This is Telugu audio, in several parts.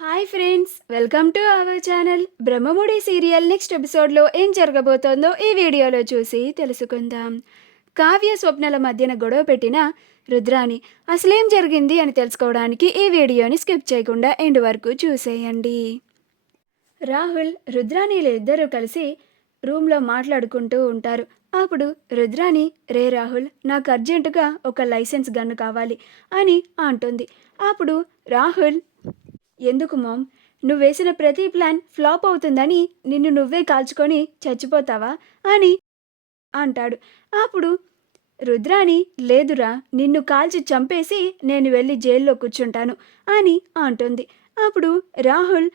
Hi friends, welcome to our channel. Brahmamudi serial next ఎపిసోడ్లో ఏం జరగబోతోందో ఈ వీడియోలో చూసి తెలుసుకుందాం. కావ్య స్వప్నల మధ్యన గొడవ పెట్టిన రుద్రాని అసలేం జరిగింది అని తెలుసుకోవడానికి ఈ వీడియోని స్కిప్ చేయకుండా ఎండ్ వరకు చూసేయండి. రాహుల్ రుద్రానీలు ఇద్దరూ కలిసి రూమ్లో మాట్లాడుకుంటూ ఉంటారు. అప్పుడు రుద్రాని, రే రాహుల్, నాకు అర్జెంటుగా ఒక లైసెన్స్ గన్ను కావాలి అని అంటుంది. అప్పుడు రాహుల్, ఎందుకు మామ్? నువ్వు వేసిన ప్రతి ప్లాన్ ఫ్లాప్ అవుతుందని నిన్ను నువ్వే కాల్చుకొని చచ్చిపోతావా అని అంటాడు. అప్పుడు రుద్రాని, లేదురా, నిన్ను కాల్చి చంపేసి నేను వెళ్ళి జైల్లో కూర్చుంటాను అని అంటుంది. అప్పుడు రాహుల్,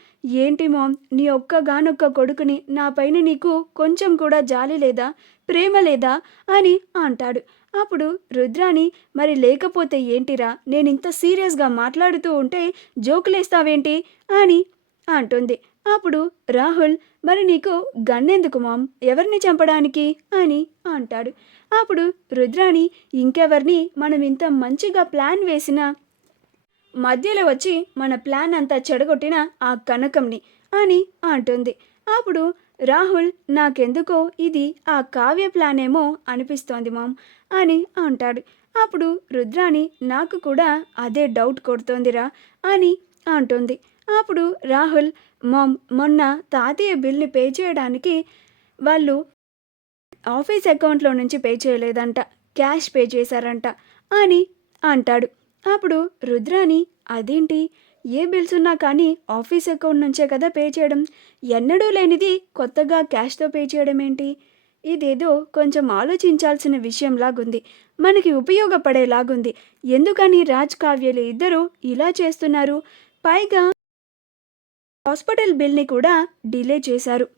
ఏంటి మామ్, నీ ఒక్కగానొక్క కొడుకుని నా పైన నీకు కొంచెం కూడా జాలి లేదా, ప్రేమ లేదా అని అంటాడు. అప్పుడు రుద్రాని, మరి లేకపోతే ఏంటిరా, నేను ఇంత సీరియస్గా మాట్లాడుతూ ఉంటే జోకులేస్తావేంటి అని అంటుంది. అప్పుడు రాహుల్, మరి నీకు గన్నెందుకు మామ్, ఎవరిని చంపడానికి అని అంటాడు. అప్పుడు రుద్రాని, ఇంకెవరిని, మనం ఇంత మంచిగా ప్లాన్ వేసిన మధ్యలో వచ్చి మన ప్లాన్ అంతా చెడగొట్టిన ఆ కనకంని అని అంటుంది. అప్పుడు రాహుల్, నాకెందుకో ఇది ఆ కావ్య ప్లాన్ ఏమో అనిపిస్తోంది మామ్ అని అంటాడు. అప్పుడు రుద్రాని, నాకు కూడా అదే డౌట్ కొడుతోందిరా అని అంటుంది. అప్పుడు రాహుల్, మామ్, మొన్న తాతయ్య బిల్ని పే చేయడానికి వాళ్ళు ఆఫీస్ అకౌంట్లో నుంచి పే చేయలేదంట, క్యాష్ పే చేశారంట అని అంటాడు. అప్పుడు రుద్రాని, అదేంటి, ఏ బిల్స్ ఉన్నా కానీ ఆఫీస్ అకౌంట్ నుంచే కదా పే చేయడం, ఎన్నడూ లేనిది కొత్తగా క్యాష్తో పే చేయడం ఏంటి? ఇదేదో కొంచెం ఆలోచించాల్సిన విషయంలాగుంది, మనకి ఉపయోగపడేలాగుంది. ఎందుకని రాజ్ కావ్యలు ఇద్దరూ ఇలా చేస్తున్నారు? పైగా హాస్పిటల్ బిల్ని కూడా డిలే చేశారు.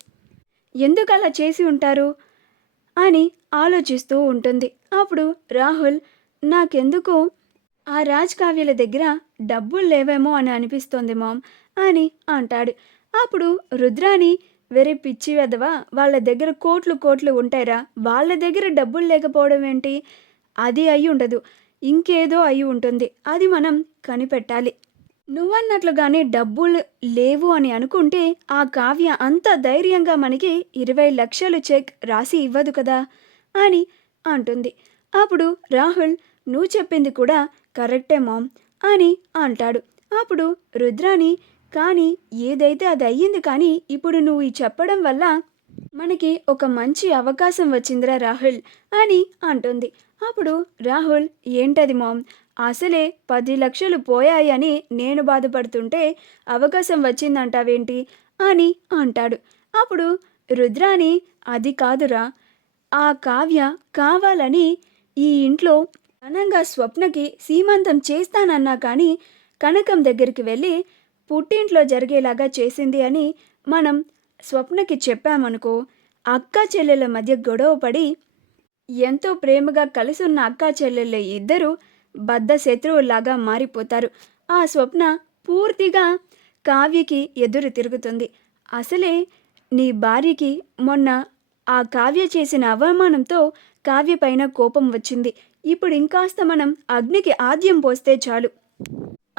ఎందుకు అలా చేసి ఉంటారు అని ఆలోచిస్తూ ఉంటుంది. అప్పుడు రాహుల్, నాకెందుకు ఆ రాజ్ కావ్యల దగ్గర డబ్బులు లేవేమో అని అనిపిస్తోంది మామ్ అని అంటాడు. అప్పుడు రుద్రాని, వెరీ పిచ్చి వెదవా, వాళ్ళ దగ్గర కోట్లు కోట్లు ఉంటాయిరా, వాళ్ళ దగ్గర డబ్బులు లేకపోవడం ఏంటి? అది అయి ఉండదు, ఇంకేదో అయి ఉంటుంది, అది మనం కనిపెట్టాలి. నువ్వన్నట్లుగానే డబ్బులు లేవు అని అనుకుంటే ఆ కావ్య అంత ధైర్యంగా మనకి 20 లక్షలు చెక్ రాసి ఇవ్వదు కదా అని అంటుంది. అప్పుడు రాహుల్, నువ్వు చెప్పింది కూడా కరెక్టే మామ్ అని అంటాడు. అప్పుడు రుద్రాని, కానీ ఏదైతే అది అయ్యింది, కానీ ఇప్పుడు నువ్వు ఈ చెప్పడం వల్ల మనకి ఒక మంచి అవకాశం వచ్చిందిరా రాహుల్ అని అంటుంది. అప్పుడు రాహుల్, ఏంటది మామ్, అసలే 10 లక్షలు పోయాయని నేను బాధపడుతుంటే అవకాశం వచ్చిందంటావేంటి అని అంటాడు. అప్పుడు రుద్రాని, అది కాదురా, ఆ కావ్య కావాలని ఈ ఇంట్లో ఘనంగా స్వప్నకి సీమంతం చేస్తానన్నా కానీ కనకం దగ్గరికి వెళ్ళి పుట్టింట్లో జరిగేలాగా చేసింది అని మనం స్వప్నకి చెప్పామనుకో, అక్క చెల్లెల మధ్య గొడవ పడి ఎంతో ప్రేమగా కలిసున్న అక్కా చెల్లెళ్ళ ఇద్దరు బద్ధ శత్రువుల్లాగా మారిపోతారు. ఆ స్వప్న పూర్తిగా కావ్యకి ఎదురు తిరుగుతుంది. అసలే నీ భార్యకి మొన్న ఆ కావ్య చేసిన అవమానంతో కావ్య పైన కోపం వచ్చింది. ఇప్పుడు ఇంకాస్త మనం అగ్నికి ఆద్యం పోస్తే చాలు,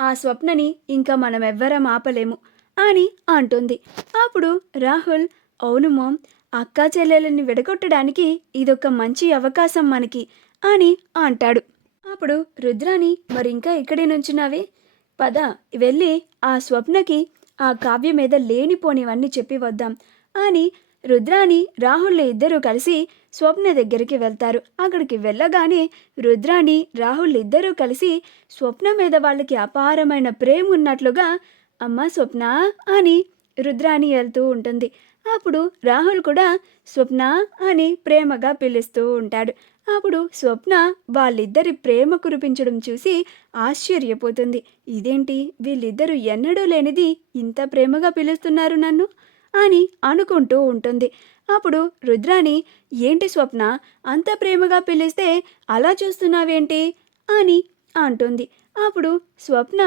ఆ స్వప్నని ఇంకా మనం ఎవ్వరం ఆపలేము అని అంటుంది. అప్పుడు రాహుల్, అవును మామ్, అక్కా చెల్లెలని విడగొట్టడానికి ఇదొక మంచి అవకాశం మనకి అని అంటాడు. అప్పుడు రుద్రాని, మరింకా ఇక్కడే నుంచున్నావే, పద వెళ్ళి ఆ స్వప్నకి ఆ కావ్య మీద లేనిపోనివన్నీ చెప్పి వద్దాం అని రుద్రాని రాహుల్ ఇద్దరూ కలిసి స్వప్న దగ్గరికి వెళ్తారు. అక్కడికి వెళ్ళగానే రుద్రాని రాహుల్ ఇద్దరూ కలిసి స్వప్న మీద వాళ్ళకి అపారమైన ప్రేమ ఉన్నట్లుగా, అమ్మ స్వప్న అని రుద్రాని వెళ్తూ ఉంటుంది. అప్పుడు రాహుల్ కూడా స్వప్న అని ప్రేమగా పిలుస్తూ ఉంటాడు. అప్పుడు స్వప్న వాళ్ళిద్దరి ప్రేమ కురిపించడం చూసి ఆశ్చర్యపోతుంది. ఇదేంటి, వీళ్ళిద్దరూ ఎన్నడూ లేనిది ఇంత ప్రేమగా పిలుస్తున్నారు నన్ను అని అనుకుంటూ ఉంటుంది. అప్పుడు రుద్రాని, ఏంటి స్వప్న, అంత ప్రేమగా పిలిస్తే అలా చూస్తున్నావేంటి అని అంటుంది. అప్పుడు స్వప్న,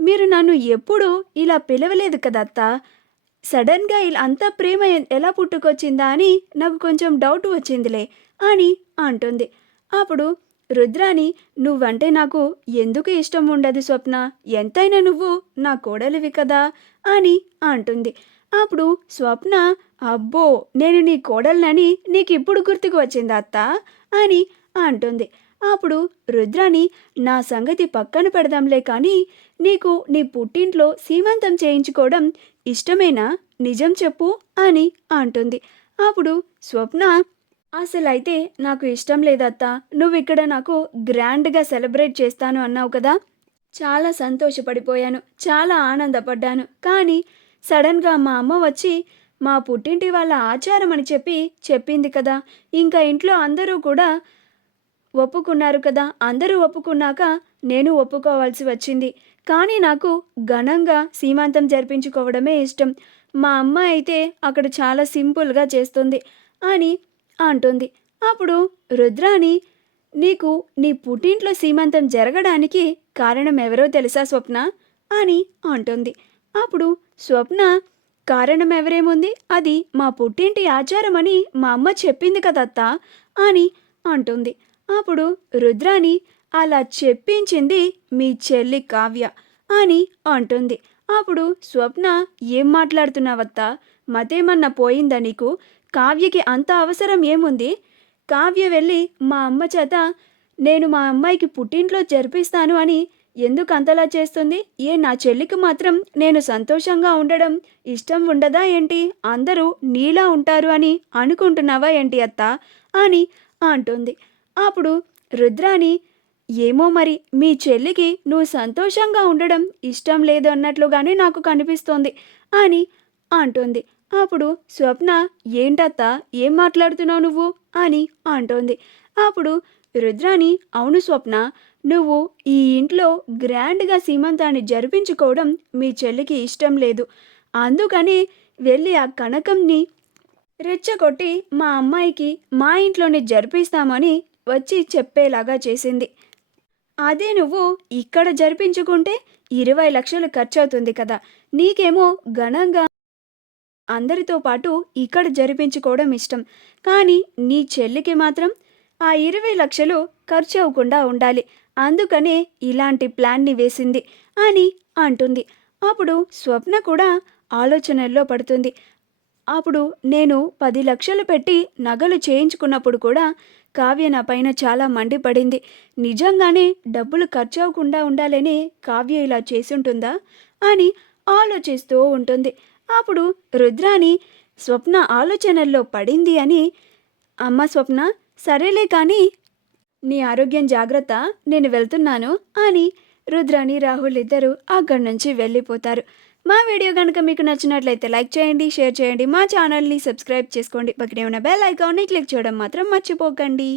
మీరు నన్ను ఎప్పుడూ ఇలా పిలవలేదు కదత్తా, సడన్గా ఇలా అంత ప్రేమ ఎలా పుట్టుకొచ్చిందా అని నాకు కొంచెం డౌట్ వచ్చిందిలే అని అంటుంది. అప్పుడు రుద్రాని, "నువ్వంటే నాకు ఎందుకు ఇష్టం ఉండదు స్వప్న? ఎంతైనా నువ్వు నా కోడలివి కదా" అని అంటుంది. అప్పుడు స్వప్న, "అబ్బో! నేను నీ కోడలినని నీకిప్పుడు గుర్తుకు వచ్చిందా అత్తా" అని అంటుంది. అప్పుడు రుద్రాని, "నా సంగతి పక్కన పెడదాంలే కానీ నీకు నీ పుట్టింట్లో సీమంతం చేయించుకోవడం ఇష్టమేనా? నిజం చెప్పు" అని అంటుంది. అప్పుడు స్వప్న, "అసలైతే నాకు ఇష్టం లేదత్తా. నువ్విక్కడ నాకు గ్రాండ్‌గా సెలబ్రేట్ చేస్తాను అన్నావు కదా! చాలా సంతోషపడిపోయాను. చాలా ఆనందపడ్డాను. కానీ సడన్‌గా మా అమ్మ వచ్చి మా పుట్టింటి వాళ్ళ ఆచారం అని చెప్పింది కదా! ఇంకా ఇంట్లో అందరూ కూడా ఒప్పుకున్నారు కదా! అందరూ ఒప్పుకున్నాక నేను ఒప్పుకోవాల్సి వచ్చింది. కానీ నాకు ఘనంగా సీమంతం జరిపించుకోవడమే ఇష్టం. మా అమ్మ అయితే అక్కడ చాలా సింపుల్‌గా చేస్తుంది" అని అంటుంది. అప్పుడు రుద్రాని, "నీకు నీ పుట్టింట్లో సీమంతం జరగడానికి కారణం ఎవరో తెలుసా స్వప్న" అని అంటుంది. అప్పుడు స్వప్న, "కారణం ఎవరేముంది? అది మా పుట్టింటి ఆచారమని మా అమ్మ చెప్పింది కదత్తా" అని అంటుంది. అప్పుడు రుద్రాని, "అలా చెప్పించింది మీ చెల్లి కావ్య" అని అంటుంది. అప్పుడు స్వప్న, "ఏం మాట్లాడుతున్నావత్తా? మతేమన్నా పోయిందా నీకు? కావ్యకి అంత అవసరం ఏముంది? కావ్య వెళ్ళి మా అమ్మ చేత నేను మా అమ్మాయికి పుట్టింట్లో జరిపిస్తాను అని ఎందుకు అంతలా చేస్తుంది? నా చెల్లికి మాత్రం నేను సంతోషంగా ఉండడం ఇష్టం ఉండదా ఏంటి? అందరూ నీలా ఉంటారు అని అనుకుంటున్నావా ఏంటి అత్తా" అని అంటుంది. అప్పుడు రుద్రాని, "ఏమో మరి మీ చెల్లికి నువ్వు సంతోషంగా ఉండడం ఇష్టం లేదు అన్నట్లుగానే నాకు కనిపిస్తోంది" అని అంటుంది. అప్పుడు స్వప్న, "ఏంటత్తా? ఏం మాట్లాడుతున్నావు నువ్వు" అని అంటోంది. అప్పుడు రుద్రాని, "అవును స్వప్న, నువ్వు ఈ ఇంట్లో గ్రాండ్‌గా సీమంతాన్ని జరిపించుకోవడం మీ చెల్లికి ఇష్టం లేదు. అందుకని వెళ్ళి ఆ కనకంని రెచ్చగొట్టి మా అమ్మాయికి మా ఇంట్లోనే జరిపిస్తామని వచ్చి చెప్పేలాగా చేసింది. అదే నువ్వు ఇక్కడ జరిపించుకుంటే 20,00,000 ఖర్చవుతుంది కదా! నీకేమో ఘనంగా అందరితో పాటు ఇక్కడ జరిపించుకోవడం ఇష్టం. కానీ నీ చెల్లికి మాత్రం ఆ 20,00,000 ఖర్చవ్వకుండా ఉండాలి. అందుకనే ఇలాంటి ప్లాన్‌ని వేసింది" అని అంటుంది. అప్పుడు స్వప్న కూడా ఆలోచనల్లో పడుతుంది. అప్పుడు నేను 10,00,000 పెట్టి నగలు చేయించుకున్నప్పుడు కూడా కావ్య నా పైన చాలా మండిపడింది. నిజంగానే డబ్బులు ఖర్చవ్వకుండా ఉండాలని కావ్య ఇలా చేసుంటుందా అని ఆలోచిస్తూ ఉంటుంది. అప్పుడు రుద్రాని స్వప్న ఆలోచనల్లో పడింది అని, "అమ్మ స్వప్న, సరేలే కానీ నీ ఆరోగ్యం జాగ్రత్త, నేను వెళ్తున్నాను" అని రుద్రాని, రాహుల్ ఇద్దరూ అక్కడి నుంచి వెళ్ళిపోతారు. మా వీడియో కనుక మీకు నచ్చినట్లయితే లైక్ చేయండి, షేర్ చేయండి, మా ఛానల్ని సబ్స్క్రైబ్ చేసుకోండి. పక్కనే ఉన్న బెల్ ఐకాన్ని క్లిక్ చేయడం మాత్రం మర్చిపోకండి.